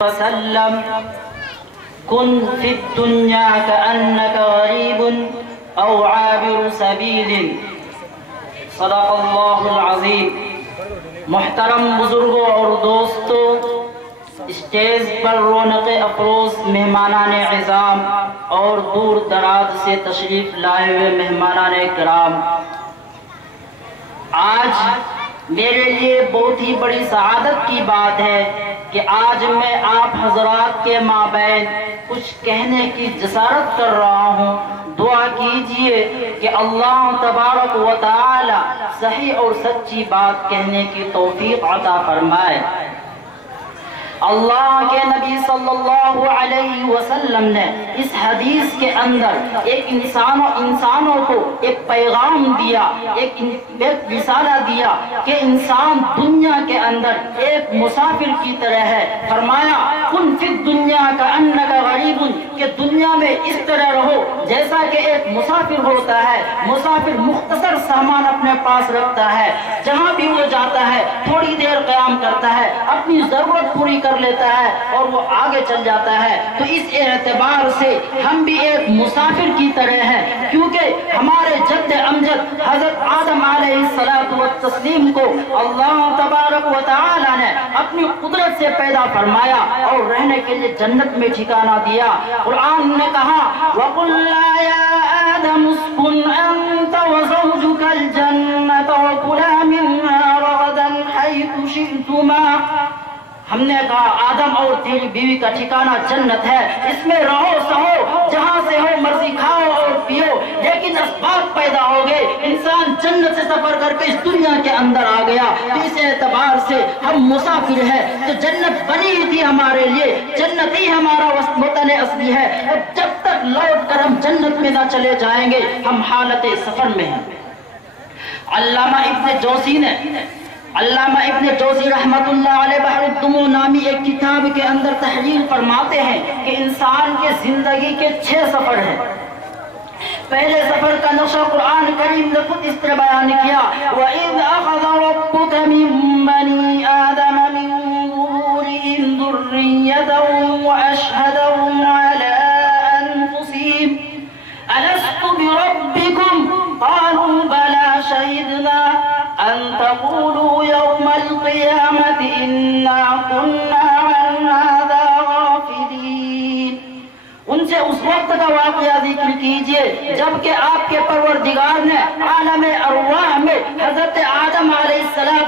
وسلم کن فی الدنیا کأنک غریب او عابر سبیل صدق اللہ العظیم۔ محترم بزرگوں اور دوستوں، اسٹیج پر رونق افروز مہمانان عظام اور دور دراز سے تشریف لائے ہوئے مہمانان کرام، آج میرے لیے بہت ہی بڑی سعادت کی بات ہے کہ آج میں آپ حضرات کے مابین کچھ کہنے کی جسارت کر رہا ہوں۔ دعا کیجئے کہ اللہ تبارک و تعالی صحیح اور سچی بات کہنے کی توفیق عطا فرمائے۔ اللہ کے نبی صلی اللہ علیہ وسلم نے اس حدیث کے اندر ایک انسانوں کو ایک پیغام دیا، ایک رسالہ دیا کہ انسان دنیا کے اندر ایک مسافر کی طرح ہے۔ فرمایا کن فی الدنیا کأنک غریب، کہ دنیا میں اس طرح رہو جیسا کہ ایک مسافر ہوتا ہے۔ مسافر مختصر سامان اپنے پاس رکھتا ہے، جہاں بھی وہ جاتا ہے تھوڑی دیر قیام کرتا ہے، اپنی ضرورت پوری کر لیتا ہے اور وہ آگے چل جاتا ہے۔ تو اس اعتبار سے ہم بھی ایک مسافر کی طرح ہیں، کیونکہ ہمارے جد امجد حضرت آدم علیہ السلام کو اللہ تبارک و تعالی نے اپنی قدرت سے پیدا فرمایا اور رہنے کے لیے جنت میں ٹھکانہ دیا۔ قرآن نے کہا وَقُلْنَا يَا آدَمُ اسْكُنْ أَنْتَ وَزَوْجُكَ الْجَنَّةَ وَكُلَا مِنْهَا رَغَدًا حَيْثُ شِئْتُمَا، ہم نے کہا آدم اور تیری بیوی کا ٹھکانہ جنت ہے، اس میں رہو سہو، جہاں سے ہو مرضی کھاؤ اور پیو، لیکن اسباب پیدا ہو گئے، انسان جنت سے سفر کر کے اس دنیا کے اندر آ گیا۔ تو اس اعتبار سے ہم مسافر ہیں، تو جنت بنی ہی تھی ہمارے لیے، جنت ہی ہمارا وطن اصلی ہے، اور جب تک لوٹ کر ہم جنت میں نہ چلے جائیں گے ہم حالت سفر میں ہیں۔ علامہ ابن جوزی رحمت اللہ علیہ بحر الدموع نامی ایک کتاب کے اندر تحریر فرماتے ہیں کہ انسان کے زندگی کے 6 سفر ہیں۔ پہلے سفر کا نقشہ قرآن کریم نے خود اس طرح بیان کیا وَإِذْ أَخَذَ رَبُّكَ مِن بَنِي آدَمَ مِن ظُهُورِهِمْ ذُرِّيَّتَهُمْ وَأَشْهَدَهُمْ عَلَىٰ أَنفُسِهِمْ أَلَسْتُ بِرَبِّكُمْ قَالُوا بَلَىٰ شَهِدْنَا أَن تَقُولُوا يَوْمَ الْقِيَامَةِ إِنَّا كُنَّا عَنْ هَٰذَا غَافِلِينَ۔ ان سے اس وقت کا واقعہ ذکر کیجئے جبکہ آپ کے پروردگار نے عالم ارواح میں حضرت آدم علیہ السلام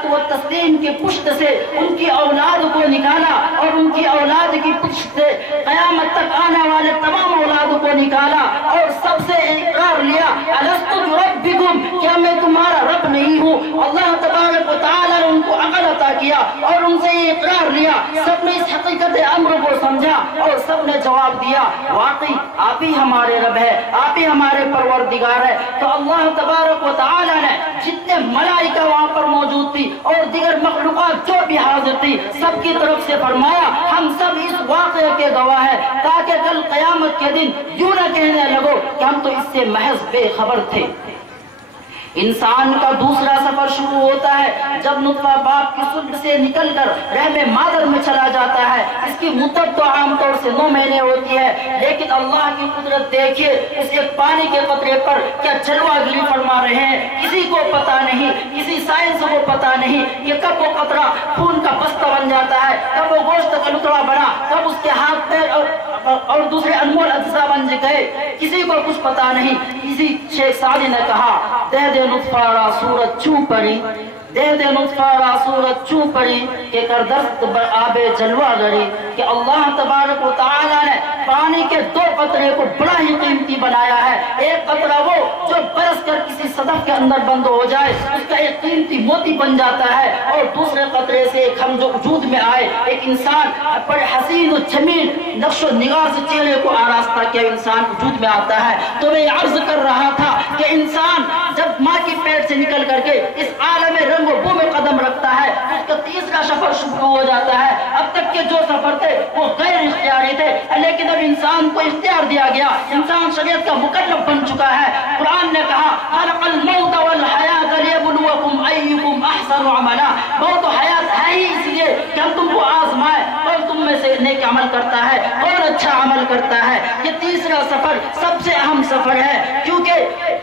کی پشت سے ان کی اولاد کو نکالا اور ان کی اولاد کی پشت سے قیامت تک آنے والے تمام اولاد کو نکالا اور سب سے اقرار لیا الست بربکم، کیا میں تمہارا رب نہیں ہوں؟ اللہ تبارک و تعالی نے ان کو عقل عطا کیا اور ان سے یہ اقرار لیا، سب نے اس حقیقت امر کو سمجھا اور سب نے جواب دیا واقعی آپ ہی ہمارے رب ہے، آپ ہی ہمارے پروردگار ہے۔ تو اللہ تبارک و تعالی نے جتنے ملائکہ وہاں پر موجود تھی اور دیگر مخلوقات جو بھی حاضر تھی سب کی طرف سے فرمایا ہم سب اس واقعے کے گواہ ہیں، تاکہ کل قیامت کے دن یوں نہ کہنے لگو کہ ہم تو اس سے محض بے خبر تھے۔ انسان کا دوسرا سفر شروع ہوتا ہے جب نطفہ باپ کی صلب سے نکل کر رحم مادر میں چلا جاتا ہے۔ اس کی مدت تو عام طور سے 9 مہینے ہوتی ہے، لیکن اللہ کی قدرت دیکھیے اس ایک پانی کے قطرے پر کیا جلوہ گری فرما رہے ہیں۔ کسی کو پتا نہیں، کسی سائنس کو پتا نہیں کہ کب وہ قطرہ خون کا بستہ بن جاتا ہے، کب وہ گوشت کا ٹکڑا بنا، کب اس کے ہاتھ پیر اور دوسرے انمول اجزاء بن گئے، کسی کو کچھ پتا نہیں۔ کسی شیخ سعدی نے کہا دے دے نطفہ را صورت چوں پڑی، دے دے نطفہ را صورت چوں پڑی کہ کر دست بر آب جلوہ گری، کہ اللہ تبارک و تعالی نے پانی کے 2 قطرے کو بڑا ہی قیمتی بنایا ہے۔ ایک قطرہ وہ جو برس کر کسی صدف کے اندر بند ہو جائے اس کا ایک قیمتی موتی بن جاتا ہے، اور دوسرے قطرے سے ایک ہم جو وجود میں آئے ایک انسان بڑے حسین و جمیل نقش و نگار سے چہرے کو آراستہ کیا انسان وجود میں آتا ہے۔ تو میں عرض کر رہا تھا کہ انسان جب ماں کی پیٹ سے نکل کر کے اس عالم رنگ و بو میں قدم رکھتا ہے اس کا تیسرا سفر شروع ہو جاتا ہے۔ اب تک کے جو سفر تھے وہ غیر اختیاری رہے تھے، لیکن اب انسان کو اختیار دیا گیا، انسان شریعت کا مکلف بن چکا ہے۔ قرآن نے کہا خلق الموت والحیات لیبلوکم ایکم احسن عملا، موت و حیات ہے ہی اس لیے کہ ہم تم کو آزمائے اور تم میں سے نیک عمل کرتا ہے اور اچھا عمل کرتا ہے۔ یہ تیسرا سفر سب سے اہم سفر ہے، کیونکہ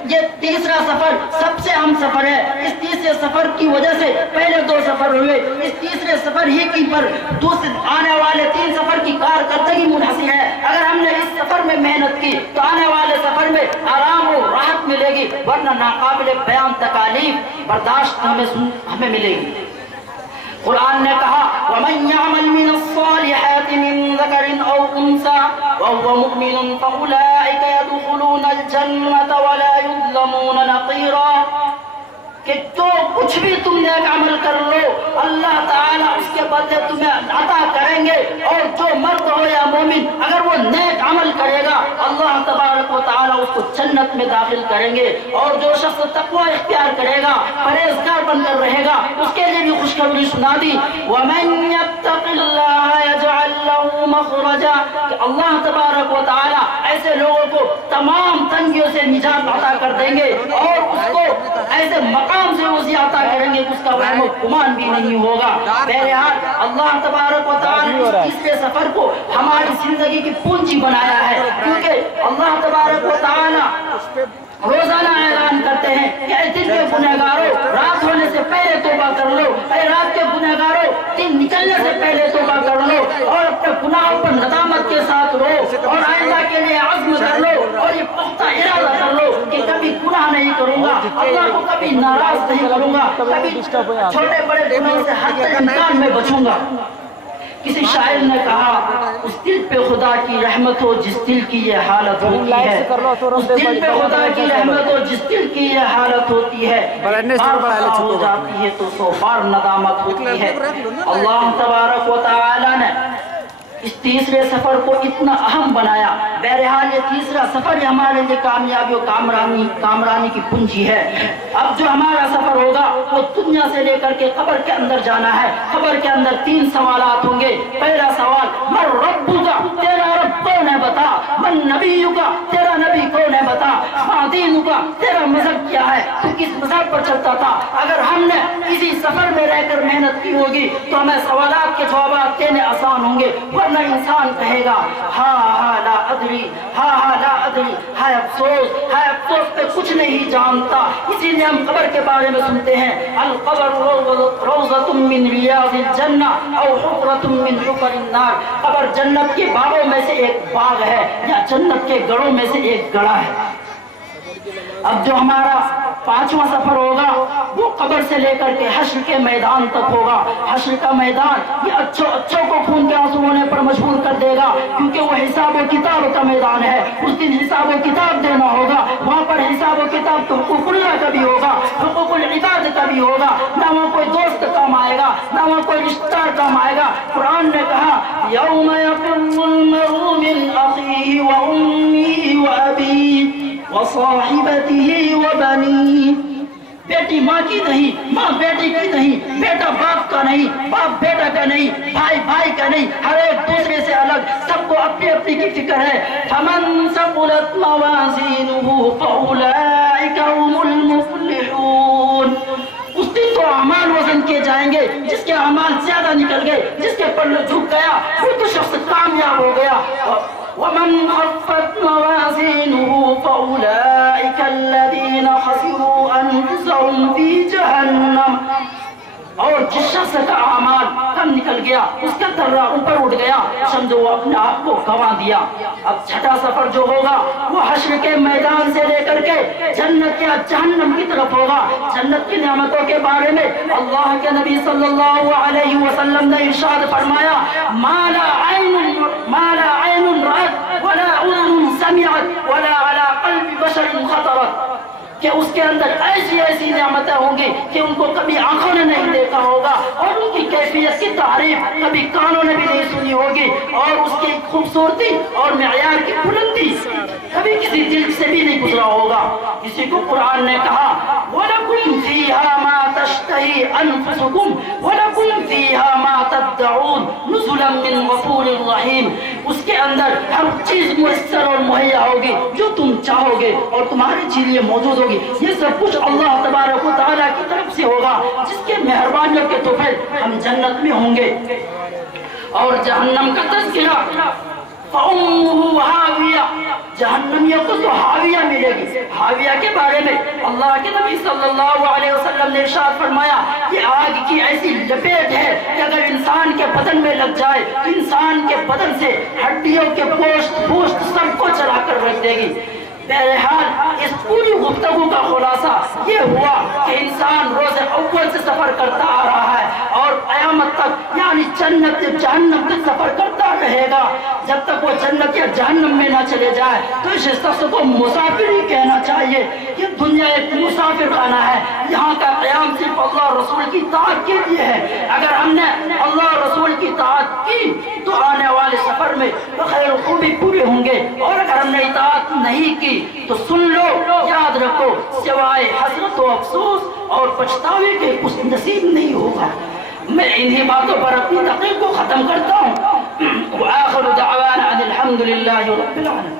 یہ تیسرا سفر سب سے اہم سفر ہے۔ اس تیسرے سفر کی وجہ سے پہلے دو سفر ہوئے، اس تیسرے سفر ہی کی پر دوسرے آنے والے تین سفر کی کارکردگی منحصر ہے۔ اگر ہم نے اس سفر میں محنت کی تو آنے والے سفر میں آرام و راحت ملے گی، ورنہ ناقابل بیان تکالیف برداشت ہمیں ملے گی۔ قرآن نے کہا وَمَنْ يَعْمَلْ مِنَ الصَّالِحَاتِ مِنْ ذَكَرٍ أَوْ أُنْثَىٰ وَهُوَ مُؤْمِنٌ فَأُولَٰئِكَ يَدْخُلُونَ الْجَنَّةَ وَلَا يُظْلَمُونَ نَقِيرًا، کہ جو کچھ بھی تم نیک عمل کر لو اللہ تعالیٰ اس کے بدلے تمہیں عطا کریں گے، اور جو مرد ہو یا مومن اگر وہ نیک عمل کرے گا اللہ تبارک و تعالیٰ اس کو جنت میں داخل کریں گے، اور جو شخص تقوی اختیار کرے گا پرہیزگار بن کر رہے گا اس کے لیے بھی خوشخبری سنا دی۔ وَمَن يَتَّقِ اللَّهَ يَجْعَل لَّهُ مَخْرَجًا، کہ اللہ تبارک و تعالیٰ ایسے لوگوں کو تمام تنگیوں سے نجات عطا کر دیں گے، اور اس کو ایسے مقام سے وسیع عطا کریں گے کہ اس کا وہم و گمان بھی نہیں ہوگا۔ بہرحال اللہ تبارک و تعالیٰ نے اس تیسرے سفر کو ہماری زندگی کی پونجی بنایا ہے، کیونکہ اللہ تبارک و تعالیٰ روزانہ اعلان کرتے ہیں کہ اے دن کے گنہگاروں رات ہونے سے پہلے توبہ کر لو، اے رات کے گنہگاروں دن نکلنے سے پہلے توبہ کر لو، اور اپنے گناہوں پر ندامت کے ساتھ رو، اور آئندہ کے لیے عزم کر لو، اور یہ پختہ ارادہ کر لو کہ کبھی گناہ نہیں کروں گا، اللہ کو کبھی ناراض نہیں کروں گا، کبھی چھوٹے بڑے گناہوں سے حد امکان میں بچوں گا۔ کسی شاعر نے کہا اس دل پہ خدا کی رحمت ہو جس دل کی یہ حالت ہوتی ہے، اس دل پہ خدا کی رحمت ہو جس دل کی یہ حالت ہوتی ہے، بار بار ہو جاتی ہے تو سو بار ندامت ہوتی ہے۔ اللہ تبارک و تعالی نے اس تیسرے سفر کو اتنا اہم بنایا۔ بہرحال یہ تیسرا سفر ہمارے لیے کامیابی و کامرانی کی پونجی ہے۔ اب جو ہمارا سفر ہوگا وہ دنیا سے لے کر کے قبر کے اندر جانا ہے۔ قبر کے اندر تین سوالات ہوں گے۔ پہلا سوال من ربک، تیرا رب کون ہے بتا، من نبیک، تیرا نبی کون ہے بتا، ما دینک، تیرا مذہب کیا ہے، تو کس مذہب پر چلتا تھا۔ اگر ہم نے اسی سفر میں رہ کر محنت کی ہوگی تو ہمیں سوالات کے جوابات دینے آسان ہوں گے، ورنہ انسان کہے گا ہاں لا ادری، ہاں لا ادری، ہائے افسوس پہ کچھ نہیں جانتا۔ اسی لیے ہم قبر کے بارے میں سنتے ہیں القبر روضۃ من ریاض الجنہ او حفرۃ من حفر النار، قبر جنت کے باغوں میں سے ایک باغ ہے یا جنت کے گڑھوں میں سے ایک گڑھا ہے۔ اب جو ہمارا پانچواں سفر ہوگا وہ قبر سے لے کر کے حشر کے میدان تک ہوگا۔ حشر کا میدان یہ اچھوں کو خون کے آنسو ہونے پر مجبور کر دے گا، کیونکہ وہ حساب و کتاب کا میدان ہے۔ اس دن حساب و کتاب دینا ہوگا، وہاں پر حساب و کتاب تو حقوق اللہ کا بھی ہوگا، حقوق العباد کا بھی ہوگا، نہ وہاں کوئی دوست کام آئے گا نہ وہاں کوئی رشتہ دار کام آئے گا۔ قرآن نے کہا یوم یفر المرء من اخیہ وامہ وابیہ وصاحبته وبنی، بیٹی ماں کی نہیں، ماں بیٹی کی نہیں، بیٹا باپ کا نہیں، باپ بیٹا کا نہیں، بھائی بھائی کا نہیں، ہر ایک دوسرے سے الگ، سب کو اپنی اپنی کی فکر ہے۔ فمن ثقلت موازینہ فاولئک هم المفلحون، اس دن تو اعمال وزن کیے جائیں گے، جس کے اعمال زیادہ نکل گئے، جس کے پلے جھک گیا وہ تو شخص کامیاب ہو گیا۔ ومن خفت موازینہ فاولئک الذین خسروا انفسهم فی جہنم، اور جس شخص کا اعمال کم نکل گیا اس کا درہ اوپر اٹھ گیا، سمجھو وہ اپنے آپ کو گنوا دیا۔ اب چھٹا سفر جو ہوگا وہ حشر کے میدان سے لے کر کے جنت یا جہنم کی طرف ہوگا۔ جنت کی نعمتوں کے بارے میں اللہ کے نبی صلی اللہ علیہ وسلم نے ارشاد فرمایا ما لا عین رأت ولا اذن سمعت ولا على قلب بشر خطرت، کہ اس کے اندر ایسی نعمتیں ہوں گی کہ ان کو کبھی آنکھوں نے نہیں دیکھا ہوگا، اور ان کی کیفیت کی تعریف کبھی کانوں نے بھی نہیں سنی ہوگی، اور اس کی خوبصورتی اور معیار کی بلندی کبھی کسی دل سے بھی نہیں گزرا ہوگا۔ اسی کو قرآن نے کہا وَلَكُمْ فِيهَا مَا تَشْتَهِي أَنفُسُكُمْ وَلَكُمْ فِيهَا مَا تَدَّعُونَ نُزُلًا مِّن غَفُورٍ رَّحِيمٍ، اس کے اندر ہر چیز میسر اور مہیا ہوگی جو تم چاہو گے اور تمہارے لیے موجود ہوگی. یہ سب کچھ اللہ تبارک و تعالیٰ کی طرف سے ہوگا جس کے مہربانیوں کے تو پھر ہم جنت میں ہوں گے. اور جہنم کا تذکرہ فَأُمُّهُ هَاوِيَةٌ, جہنمیوں کو تو حاویہ ملے گی. حاویہ کے بارے میں اللہ کے نبی صلی اللہ علیہ وسلم نے ارشاد فرمایا یہ آگ کی ایسی لپیٹ ہے کہ اگر انسان کے بدن میں لگ جائے تو انسان کے بدن سے ہڈیوں کے پوشت سب کو جلا کر رکھ دے گی. بہرحال اس پوری گفتگو کا خلاصہ یہ ہوا کہ انسان روز اول سے سفر کرتا آ رہا ہے اور قیامت تک یعنی جنت سے جہنم تک سفر کرتا رہے گا. جب تک وہ جنت یا جہنم میں نہ چلے جائے تو اس شخص کو مسافر ہی کہنا چاہیے. یہ دنیا ایک مسافر خانہ ہے. یہاں کا قیام صرف اللہ رسول کی اطاعت کے لیے ہے. اگر ہم نے اللہ رسول کی اطاعت کی تو آنے والے سفر میں بخیر و خوبی پورے ہوں گے, اور اگر ہم نے اطاعت نہیں کی تو سن لو, یاد رکھو, سوائے حسرت و افسوس اور پچھتاوے کے کچھ نصیب نہیں ہوگا. میں انہی باتوں پر اپنی تقریر کو ختم کرتا ہوں. وآخر دعوانا ان الحمد للہ رب العالمین.